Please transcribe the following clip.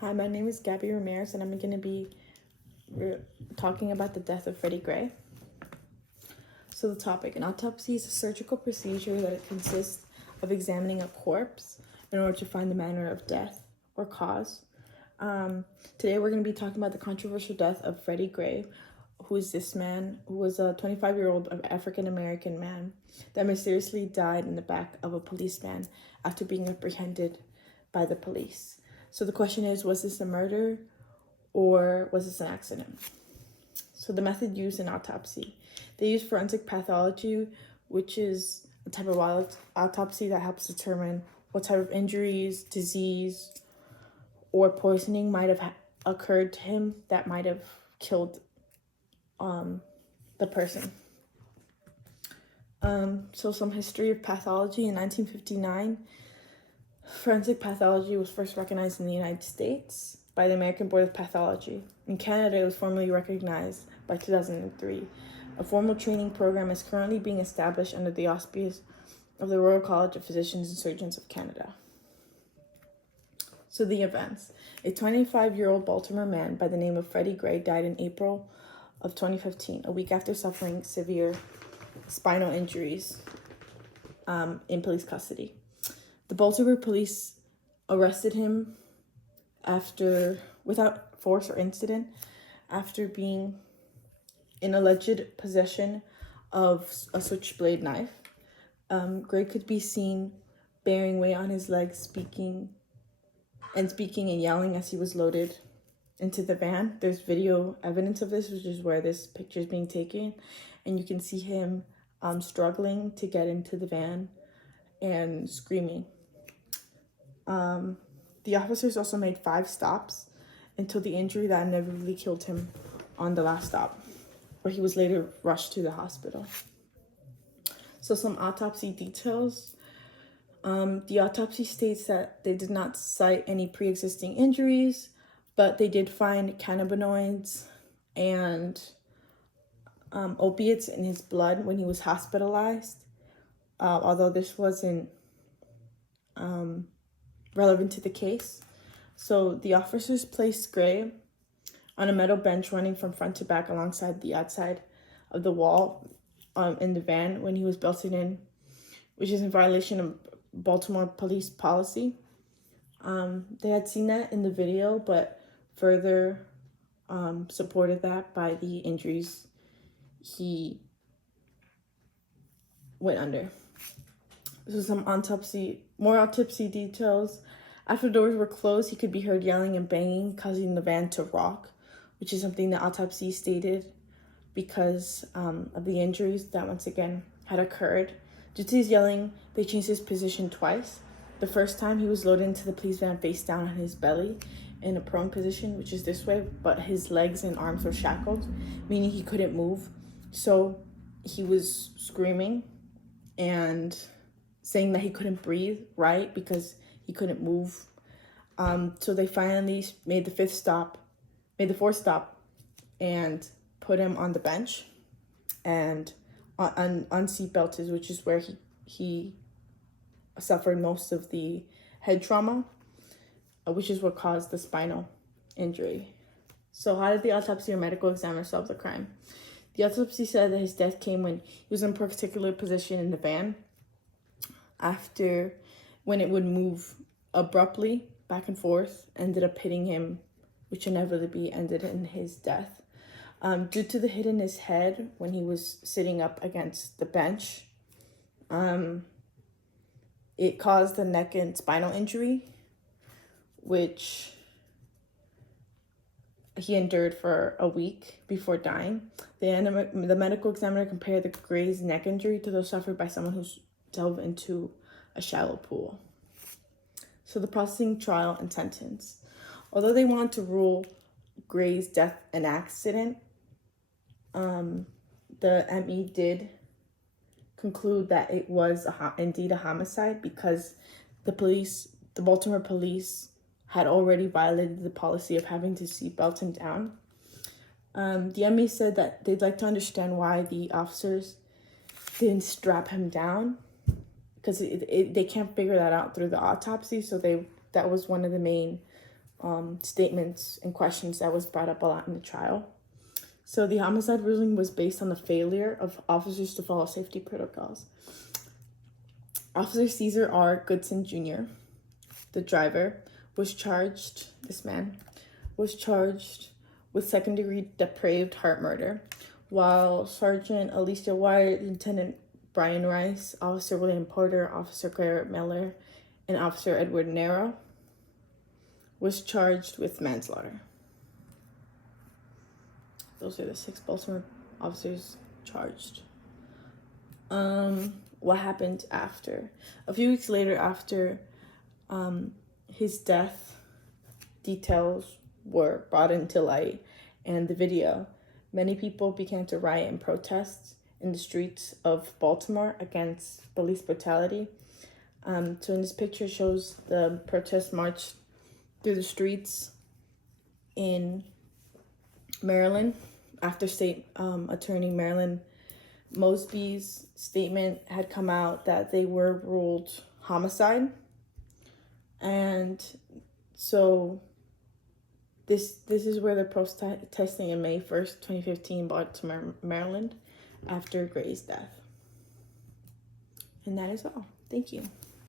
Hi, my name is Gabby Ramirez, and I'm going to be talking about the death of Freddie Gray. So the topic, an autopsy is a surgical procedure that consists of examining a corpse in order to find the manner of death or cause. Today we're going to be talking about the controversial death of Freddie Gray, who is this man who was a 25-year-old African-American man that mysteriously died in the back of a police van after being apprehended by the police. So the question is, was this a murder or was this an accident? So the method used in autopsy. They use forensic pathology, which is a type of autopsy that helps determine what type of injuries, disease, or poisoning might have occurred to him that might have killed the person. So some history of pathology. In 1959, forensic pathology was first recognized in the United States by the American Board of Pathology. In Canada, it was formally recognized by 2003. A formal training program is currently being established under the auspices of the Royal College of Physicians and Surgeons of Canada. So the events. A 25-year-old Baltimore man by the name of Freddie Gray died in April of 2015, a week after suffering severe spinal injuries in police custody. The Baltimore police arrested him without force or incident after being in alleged possession of a switchblade knife. Gray could be seen bearing weight on his legs, speaking and yelling as he was loaded into the van. There's video evidence of this, which is where this picture is being taken, and you can see him struggling to get into the van and screaming. The officers also made 5 stops until the injury that inevitably killed him on the last stop, where he was later rushed to the hospital. So some autopsy details. The autopsy states that they did not cite any pre-existing injuries, but they did find cannabinoids and opiates in his blood when he was hospitalized, although this wasn't relevant to the case. So the officers placed Gray on a metal bench running from front to back alongside the outside of the wall in the van when he was belted in, which is in violation of Baltimore police policy. They had seen that in the video, but further supported that by the injuries he went under. So some more autopsy details. After doors were closed, he could be heard yelling and banging, causing the van to rock, which is something the autopsy stated because of the injuries that once again had occurred. Due to his yelling, they changed his position twice. The first time he was loaded into the police van face down on his belly in a prone position, which is this way, but his legs and arms were shackled, meaning he couldn't move. So he was screaming and saying that he couldn't breathe, right? Because he couldn't move. So they finally made the fourth stop and put him on the bench and on seat belted, which is where he suffered most of the head trauma, which is what caused the spinal injury. So how did the autopsy or medical examiner solve the crime? The autopsy said that his death came when he was in a particular position in the van when it would move abruptly back and forth, ended up hitting him, which inevitably ended in his death. Due to the hit in his head when he was sitting up against the bench, it caused a neck and spinal injury, which he endured for a week before dying. The medical examiner compared the Gray's neck injury to those suffered by someone who's delved into a shallow pool. So the processing, trial, and sentence. Although they wanted to rule Gray's death an accident, the ME did conclude that it was indeed a homicide because the Baltimore police had already violated the policy of having to seatbelt him down. The ME said that they'd like to understand why the officers didn't strap him down, because they can't figure that out through the autopsy. So that was one of the main statements and questions that was brought up a lot in the trial. So the homicide ruling was based on the failure of officers to follow safety protocols. Officer Caesar R. Goodson Jr., the driver, was charged with second-degree depraved heart murder, while Sergeant Alicia White, Lieutenant Brian Rice, Officer William Porter, Officer Garrett Miller, and Officer Edward Nero was charged with manslaughter. Those are the 6 Baltimore officers charged. What happened after? A few weeks later, after his death, details were brought into light, and the video, many people began to riot and protest in the streets of Baltimore against police brutality. So in this picture shows the protest march through the streets in Maryland after State Attorney Marilyn Mosby's statement had come out that they were ruled homicide. And so this is where they're protesting in May 1st, 2015, Baltimore, Maryland, after Gray's death. And that is all. Thank you.